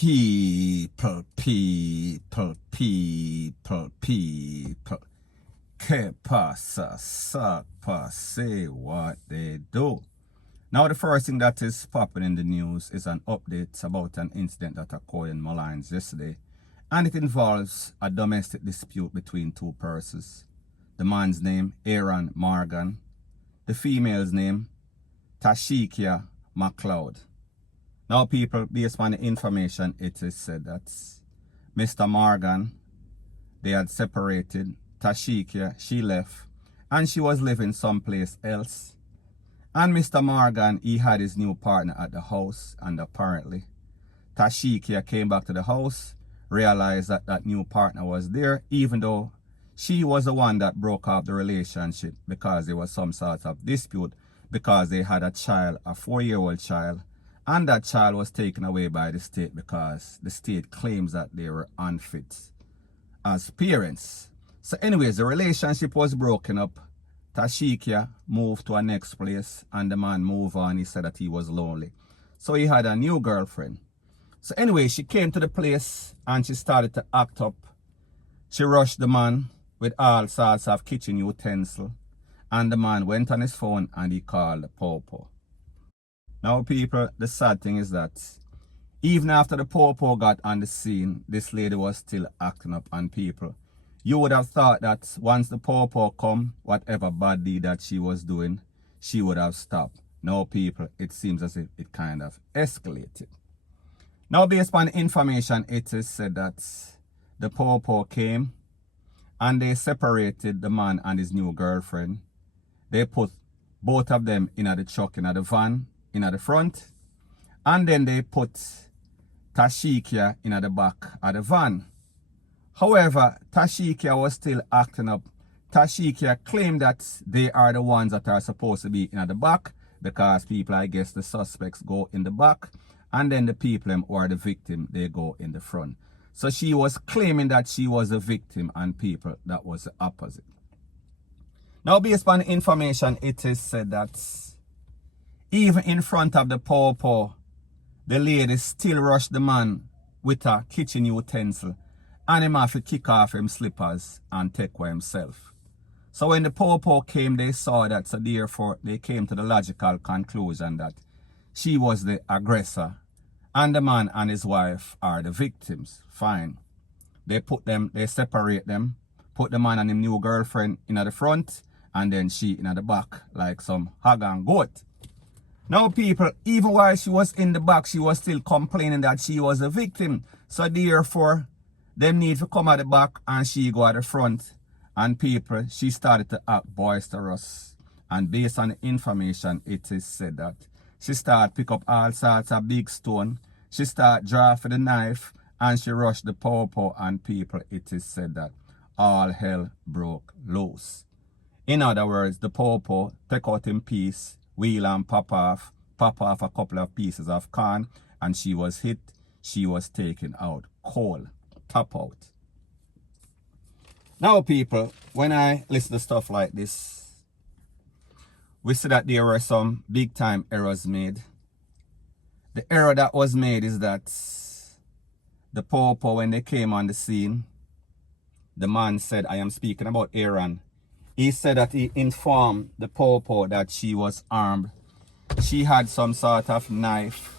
People. Que pasa, sapa, say what they do. Now the first thing that is popping in the news is an update about an incident that occurred in Malines yesterday. And it involves a domestic dispute between two persons. The man's name, Aaron Morgan. The female's name, Tashikia McLeod. Now people, based on the information, it is said that Mr. Morgan, they had separated. Tashikia, she left, and she was living someplace else. And Mr. Morgan, he had his new partner at the house, and apparently Tashikia came back to the house, realized that that new partner was there, even though she was the one that broke up the relationship because there was some sort of dispute because they had a child, a 4-year-old child, and that child was taken away by the state because the state claims that they were unfit as parents. So anyways, the relationship was broken up. Tashikia moved to a next place and the man moved on. He said that he was lonely. So he had a new girlfriend. So anyway, she came to the place and she started to act up. She rushed the man with all sorts of kitchen utensils. And the man went on his phone and he called the popo. Now people, the sad thing is that even after the popo got on the scene, this lady was still acting up on people. You would have thought that once the popo come, whatever bad deed that she was doing, she would have stopped. No people, it seems as if it kind of escalated. Now based on information, it is said that the popo came and they separated the man and his new girlfriend. They put both of them in the truck, in the van, in the front. And then they put Tashikia in the back of the van. However, Tashikia was still acting up. Tashikia claimed that they are the ones that are supposed to be in the back because people, I guess the suspects go in the back and then the people who are the victim, they go in the front. So she was claiming that she was a victim and people, that was the opposite. Now based on information, it is said that even in front of the popo, the lady still rushed the man with a kitchen utensil and him have to kick off him slippers and take for himself. So when the popo came, they saw that, so therefore they came to the logical conclusion that she was the aggressor and the man and his wife are the victims. Fine. They separate them, put the man and his new girlfriend in the front and then she in the back like some hog and goat. Now people, even while she was in the back, she was still complaining that she was a victim. So therefore, them need to come at the back and she go at the front. And people, she started to act boisterous. And based on the information, it is said that she started pick up all sorts of big stone. She started draw for the knife and she rushed the popo and people, it is said that all hell broke loose. In other words, the popo take out in piece, wheel and pop off a couple of pieces of corn, and she was hit, she was taken out cold, top out. Now people, when I listen to stuff like this, we see that there were some big time errors made. The error that was made is that the popo, when they came on the scene, the man said, I am speaking about Aaron, he said that he informed the popo that she was armed. She had some sort of knife.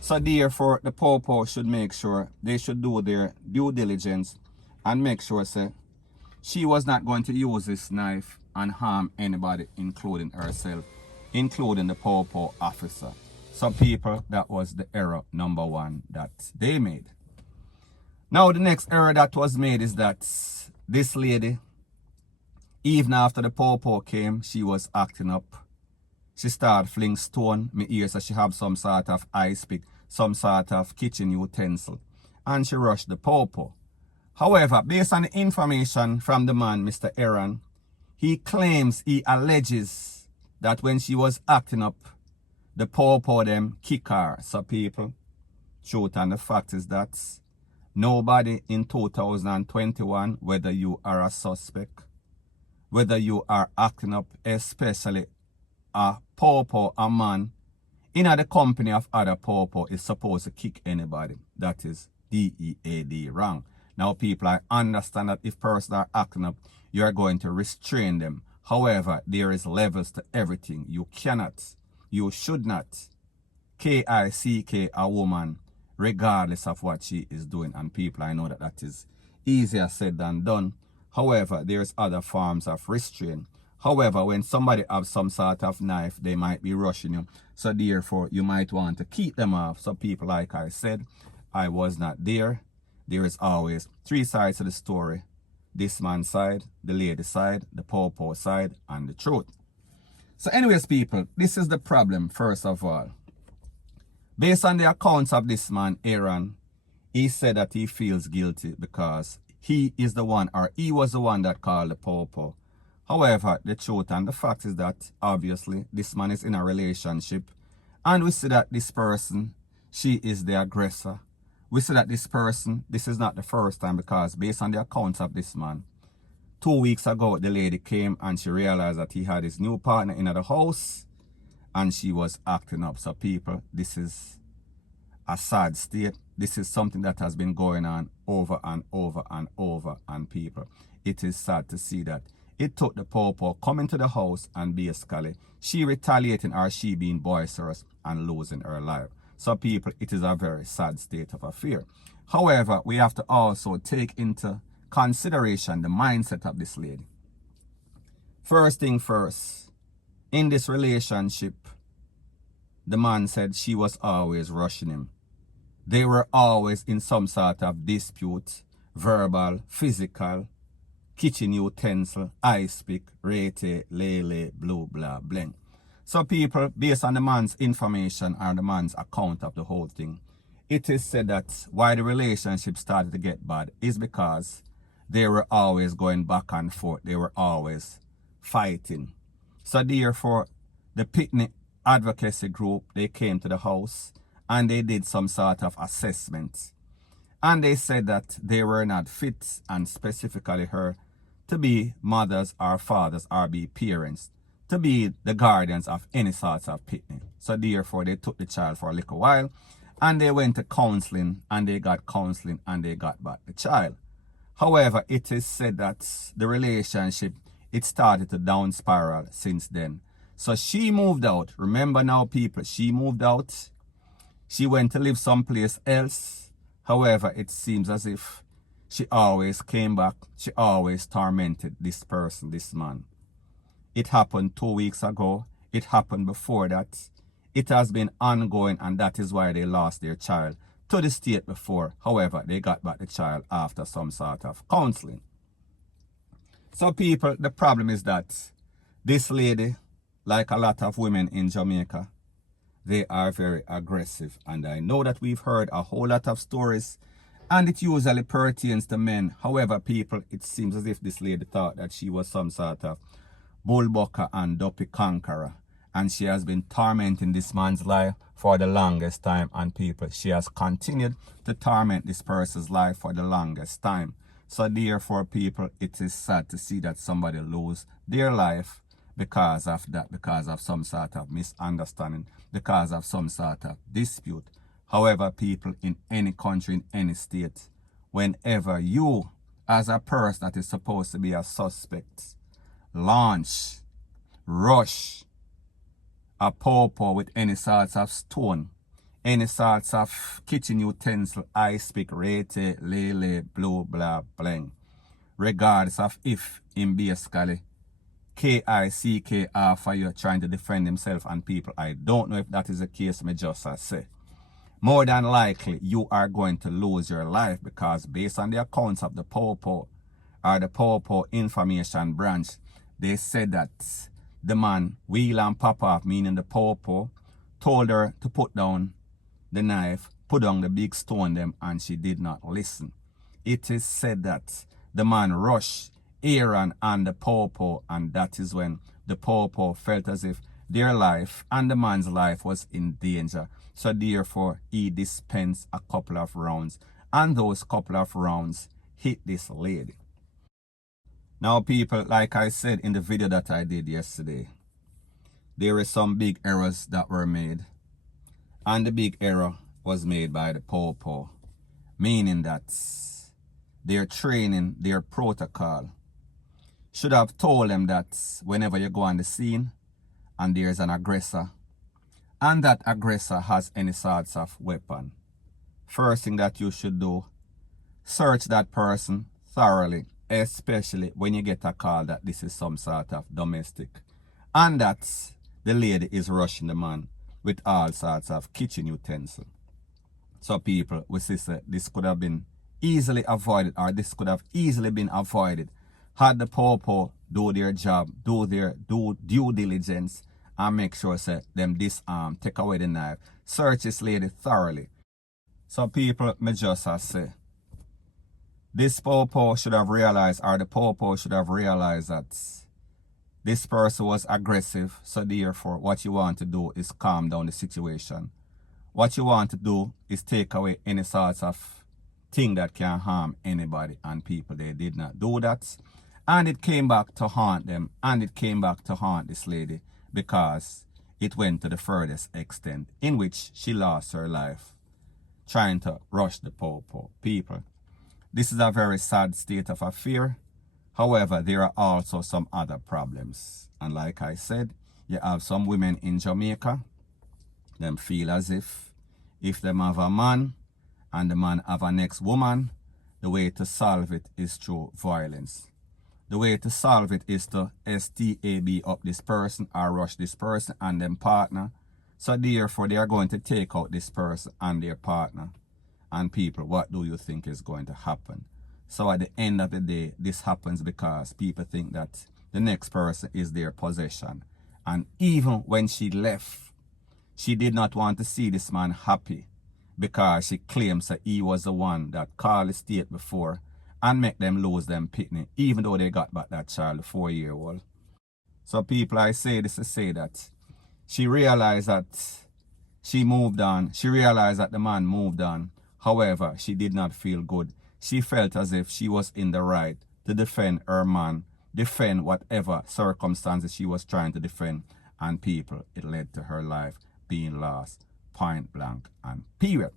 So therefore, the popo should make sure they should do their due diligence and make sure, say, she was not going to use this knife and harm anybody, including herself, including the popo officer. So people, that was the error number one that they made. Now the next error that was made is that this lady, even after the popo came, she was acting up. She started fling stone. Me ear so she have some sort of ice pick, some sort of kitchen utensil. And she rushed the popo. However, based on the information from the man, Mr. Aaron, he alleges that when she was acting up, the popo them kick her. So people, truth and the fact is that nobody in 2021, whether you are a suspect, whether you are acting up, especially a popo, a man, in the company of other popo is supposed to kick anybody. That is DEAD wrong. Now people, I understand that if persons are acting up, you are going to restrain them. However, there is levels to everything. You cannot, you should not KICK a woman regardless of what she is doing. And people, I know that that is easier said than done. However, there's other forms of restraint. However, when somebody has some sort of knife, they might be rushing you. So therefore, you might want to keep them off. So people, like I said, I was not there. There is always three sides to the story. This man's side, the lady's side, the popo side, and the truth. So anyways, people, this is the problem, first of all. Based on the accounts of this man, Aaron, he said that he feels guilty because he is the one, or he was the one that called the popo. However, the truth and the fact is that, obviously, this man is in a relationship. And we see that this person, she is the aggressor. We see that this person, this is not the first time, because based on the accounts of this man, 2 weeks ago, the lady came and she realized that he had his new partner in the house and she was acting up. So people, this is a sad state. This is something that has been going on over and over and over, and people, it is sad to see that it took the popo coming to the house and basically she retaliating, or she being boisterous and losing her life. So people, it is a very sad state of affair. However, we have to also take into consideration the mindset of this lady. First thing first, in this relationship, the man said she was always rushing him. They were always in some sort of dispute, verbal, physical, kitchen utensil, ice pick, rete, lele, blue, blah, bling. So people, based on the man's information or the man's account of the whole thing, it is said that why the relationship started to get bad is because they were always going back and forth. They were always fighting. So therefore, the picnic advocacy group, they came to the house and they did some sort of assessment. And they said that they were not fit, and specifically her, to be mothers or fathers or be parents, to be the guardians of any sorts of picnic. So therefore, they took the child for a little while and they went to counseling, and they got counseling and they got back the child. However, it is said that the relationship, it started to down spiral since then. So she moved out. Remember now, people, she moved out. She went to live someplace else. However, it seems as if she always came back. She always tormented this person, this man. It happened 2 weeks ago. It happened before that. It has been ongoing, and that is why they lost their child to the state before. However, they got back the child after some sort of counseling. So people, the problem is that this lady, like a lot of women in Jamaica, they are very aggressive. And I know that we've heard a whole lot of stories, and it usually pertains to men. However, people, it seems as if this lady thought that she was some sort of bullbucker and dopey conqueror. And she has been tormenting this man's life for the longest time. And people, she has continued to torment this person's life for the longest time. So therefore, people, it is sad to see that somebody lose their life because of that, because of some sort of misunderstanding, because of some sort of dispute. However, people, in any country, in any state, whenever you, as a person that is supposed to be a suspect, launch, rush a popo with any sorts of stone, any sorts of kitchen utensil, ice pick, rete, lele, blue, blah, bling, regardless of if in basically KICK for you trying to defend himself and people. I don't know if that is the case, me just say. More than likely, you are going to lose your life, because based on the accounts of the popo or the popo information branch, they said that the man, wheel and pop off, meaning the popo, told her to put down the knife, put down the big stone them, and she did not listen. It is said that the man rushed Aaron and the popo, and that is when the popo felt as if their life and the man's life was in danger. So therefore, he dispensed a couple of rounds, and those couple of rounds hit this lady. Now people, like I said in the video that I did yesterday, there were some big errors that were made. And the big error was made by the popo, meaning that their training, their protocol, should have told them that whenever you go on the scene and there's an aggressor, and that aggressor has any sorts of weapon, first thing that you should do, search that person thoroughly, especially when you get a call that this is some sort of domestic, and that the lady is rushing the man with all sorts of kitchen utensils. So people, we see this could have been easily avoided, or this could have easily been avoided had the popo do their job, do due diligence, and make sure say them disarm, take away the knife, search this lady thoroughly. So people, me just say, this popo should have realized, or the popo should have realized, that this person was aggressive. So therefore, what you want to do is calm down the situation. What you want to do is take away any sorts of thing that can harm anybody, and people, they did not do that. And it came back to haunt them, and it came back to haunt this lady, because it went to the furthest extent in which she lost her life trying to rush the popo. People, this is a very sad state of affair. However, there are also some other problems. And like I said, you have some women in Jamaica, them feel as if them have a man and the man have a next woman, the way to solve it is through violence. The way to solve it is to STAB up this person or rush this person and them partner. So therefore, they are going to take out this person and their partner. And people, what do you think is going to happen? So at the end of the day, this happens because people think that the next person is their possession. And even when she left, she did not want to see this man happy, because she claims that he was the one that called the state before and make them lose them pitney, even though they got back that child, 4-year-old. So people, I say this to say that she realized that she moved on. She realized that the man moved on. However, she did not feel good. She felt as if she was in the right to defend her man, defend whatever circumstances she was trying to defend. And people, it led to her life being lost, point blank and period.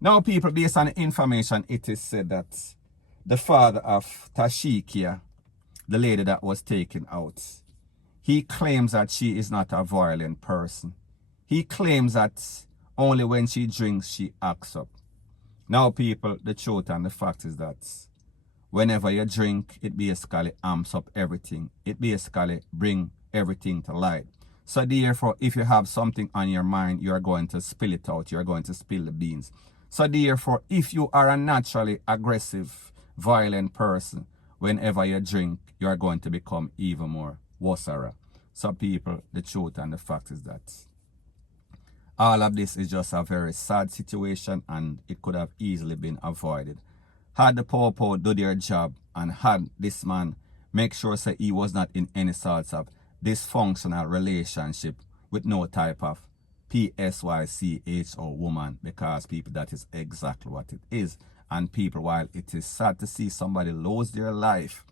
Now people, based on the information, it is said that the father of Tashikia, the lady that was taken out, he claims that she is not a violent person. He claims that only when she drinks, she acts up. Now people, the truth and the fact is that whenever you drink, it basically amps up everything. It basically brings everything to light. So therefore, if you have something on your mind, you are going to spill it out. You are going to spill the beans. So therefore, if you are a naturally aggressive, violent person, whenever you drink, you are going to become even more worser. So people, the truth and the fact is that all of this is just a very sad situation, and it could have easily been avoided had the popo do their job and had this man make sure that he was not in any sorts of dysfunctional relationship with no type of PSYCHO woman, because people, that is exactly what it is. And people, while it is sad to see somebody lose their life,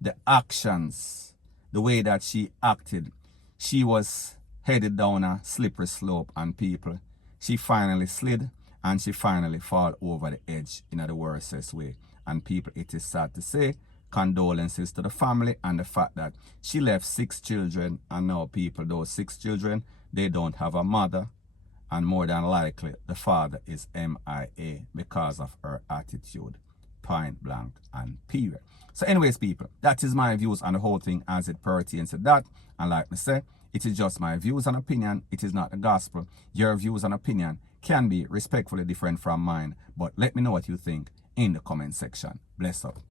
the actions, the way that she acted, she was headed down a slippery slope, and people, she finally slid and she finally fall over the edge in the worstest way. And people, it is sad to say, condolences to the family and the fact that she left 6 children, and now people, those 6 children, they don't have a mother, and more than likely the father is MIA because of her attitude, point blank and period. So anyways people, that is my views on the whole thing as it pertains to that. And like I say, it is just my views and opinion. It is not the gospel. Your views and opinion can be respectfully different from mine, but let me know what you think in the comment section. Bless up.